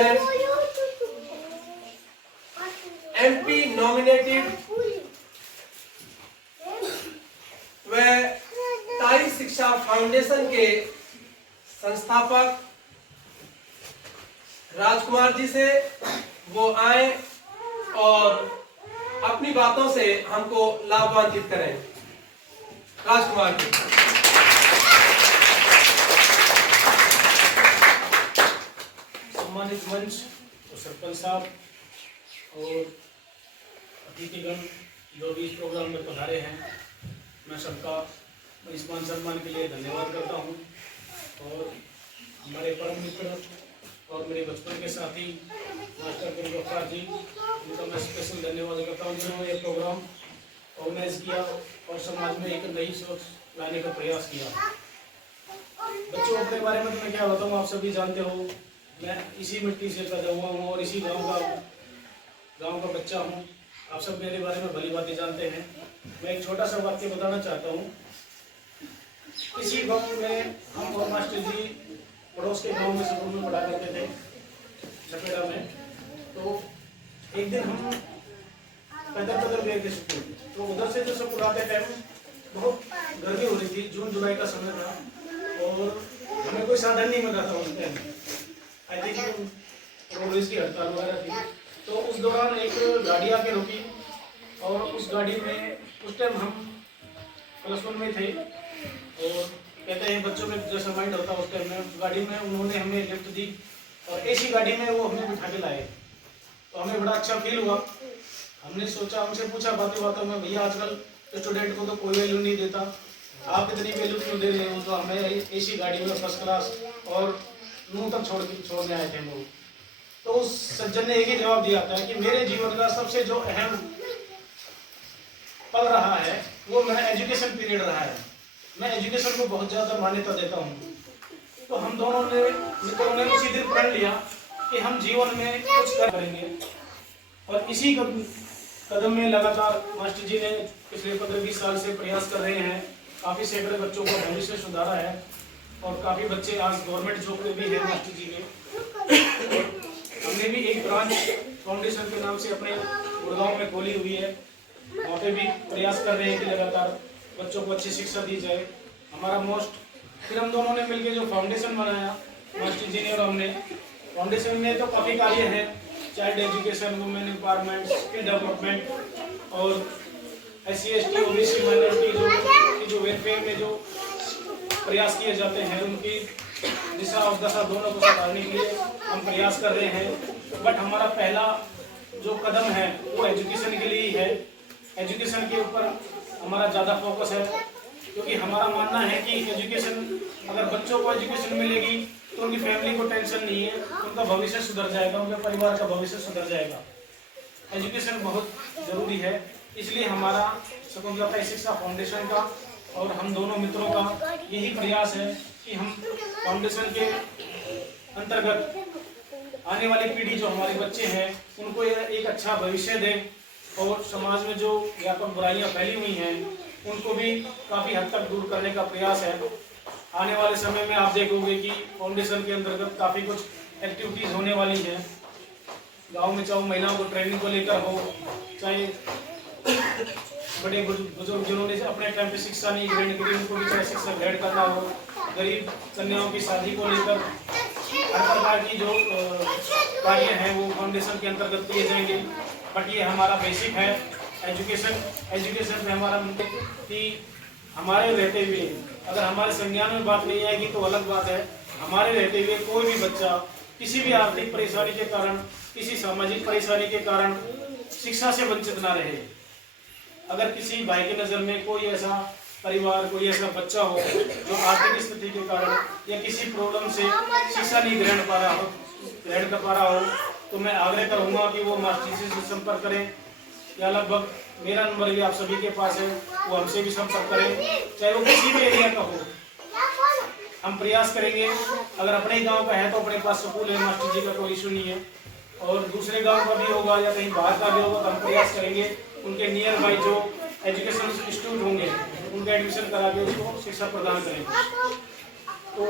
students, MP nominated व ताई शिक्षा फाउंडेशन के संस्थापक राजकुमार जी से वो आए और अपनी बातों से हमको लाभान्वित करें। राजकुमार जी। सम्मानित मंच और सरपंच साहब और अतिथिगण जो भी इस प्रोग्राम में पधारे हैं, मैं सबका इस मान सम्मान के लिए धन्यवाद करता हूं। और हमारे परम मित्र और मेरे बचपन के साथी मास्टर गुरगफ्फार जी, उनका मैं स्पेशल धन्यवाद करता हूं जिन्होंने ये प्रोग्राम ऑर्गेनाइज किया और समाज में एक नई सोच लाने का प्रयास किया। बच्चों, अपने बारे में तो मैं क्या बताऊँ, आप सभी जानते हो, मैं इसी मिट्टी से पैदा हुआ हूँ और इसी गांव का बच्चा हूँ। आप सब मेरे बारे में भली बातें जानते हैं। मैं एक छोटा सा वाक्य बताना चाहता हूँ। इसी गांव में हम और मास्टर जी पड़ोस के गांव में स्कूल में पढ़ा करते थे, लपेड़ा में। तो एक दिन हम पैदल गए थे स्कूल। तो उधर से जो स्कूल आते टाइम बहुत गर्मी हो रही थी, जून जुलाई का समय था और हमें कोई साधन नहीं मिला था उस टाइम। आई थिंक रोडवेज की हड़ताल वगैरह थी। तो उस दौरान एक गाड़ी आके रुकी और उस गाड़ी में उस टाइम हम क्लास 1 में थे और कहते हैं बच्चों में जैसा माइंड होता है उस टाइम में, गाड़ी में उन्होंने हमें लिफ्ट दी और ऐसी गाड़ी में वो हमें बिठा के लाए। तो हमें बड़ा अच्छा फील हुआ। हमने सोचा, हमसे पूछा बातों में, भैया आजकल स्टूडेंट को तो कोई वैल्यू नहीं देता, आप इतनी वैल्यू क्यों दे रहे हो? तो हमें ऐसी गाड़ी में फर्स्ट क्लास और नूह तक छोड़ने आए थे हम लोग। तो उस सज्जन ने एक ही जवाब दिया था कि मेरे जीवन का सबसे जो अहम पल रहा है वो मेरा एजुकेशन पीरियड रहा है। मैं एजुकेशन को बहुत ज़्यादा मान्यता देता हूँ। तो हम दोनों ने मित्रों ने उसी दिन प्रण लिया कि हम जीवन में कुछ करेंगे और इसी कदम में लगातार मास्टर जी ने पिछले 15-20 साल से प्रयास कर रहे हैं। काफ़ी सैकड़े बच्चों का भविष्य सुधारा है और काफ़ी बच्चे आज गवर्नमेंट जॉब में भी हैं मास्टर जी ने। हमने भी एक ब्रांच फाउंडेशन के नाम से अपने गुड़गांव में खोली हुई है। वहाँ पे भी प्रयास कर रहे हैं कि लगातार बच्चों को अच्छी शिक्षा दी जाए। हमारा मोस्ट फिर हम दोनों ने मिलकर जो फाउंडेशन बनाया, मास्टर जी ने और हमने, फाउंडेशन में तो काफ़ी कार्य है, child education, women empowerment, skill development और SC ST OBC माइनॉरिटी जो वेलफेयर में जो प्रयास किए जाते हैं उनकी दिशा और दशा दोनों को सुधारने के लिए हम प्रयास कर रहे हैं। बट हमारा पहला जो कदम है वो एजुकेशन के लिए ही है। एजुकेशन के ऊपर हमारा ज़्यादा फोकस है क्योंकि हमारा मानना है कि एजुकेशन, अगर बच्चों को एजुकेशन मिलेगी तो उनकी फैमिली को टेंशन नहीं है, उनका भविष्य सुधर जाएगा, उनके परिवार का भविष्य सुधर जाएगा। एजुकेशन बहुत ज़रूरी है। इसलिए हमारा शकुंतला शिक्षा फाउंडेशन का और हम दोनों मित्रों का यही प्रयास है कि हम फाउंडेशन के अंतर्गत आने वाली पीढ़ी जो हमारे बच्चे हैं उनको एक अच्छा भविष्य दें और समाज में जो व्यापक बुराइयां फैली हुई हैं उनको भी काफ़ी हद तक दूर करने का प्रयास है। आने वाले समय में आप देखोगे कि फाउंडेशन के अंतर्गत काफ़ी कुछ एक्टिविटीज़ होने वाली हैं। गाँव में चाहे महिलाओं को ट्रेनिंग को लेकर हो, चाहे बड़े बुजुर्ग जिन्होंने अपने टाइम पे शिक्षा नहीं ग्रहण करी उनको भी चाहे शिक्षा ग्रहण करना हो, गरीब कन्याओं की शादी को लेकर हर प्रकार की जो कार्य हैं वो फाउंडेशन के अंतर्गत किए जाएंगे। बट ये हमारा बेसिक है एजुकेशन में हमारा कि हमारे रहते हुए, अगर हमारे संज्ञान में बात नहीं आएगी तो अलग बात है, हमारे रहते हुए कोई भी बच्चा किसी भी आर्थिक परेशानी के कारण, किसी सामाजिक परेशानी के कारण शिक्षा से वंचित ना रहे। अगर किसी भाई की नज़र में कोई ऐसा परिवार, कोई ऐसा बच्चा हो जो आर्थिक स्थिति के कारण या किसी प्रॉब्लम से शिक्षा नहीं ग्रहण कर पा रहा हो, तो मैं आग्रह करूँगा कि वो मास्टर जी से संपर्क करें या लगभग मेरा नंबर भी आप सभी के पास है, वो हमसे भी संपर्क करें, चाहे वो किसी भी एरिया का हो। हम प्रयास करेंगे, अगर अपने ही गाँव का है तो अपने पास स्कूल है, मास्टर जी का कोई इशू नहीं है, और दूसरे गाँव का भी होगा या कहीं बाहर का भी होगा तो हम प्रयास करेंगे उनके नियर बाई जो एजुकेशन इंस्टीट्यूट होंगे उनका एडमिशन करा के उसको शिक्षा प्रदान करेंगे। तो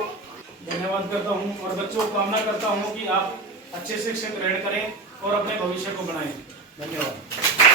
धन्यवाद करता हूँ और बच्चों को कामना करता हूँ कि आप अच्छे शिक्षा ग्रहण करें और अपने भविष्य को बनाएं। धन्यवाद।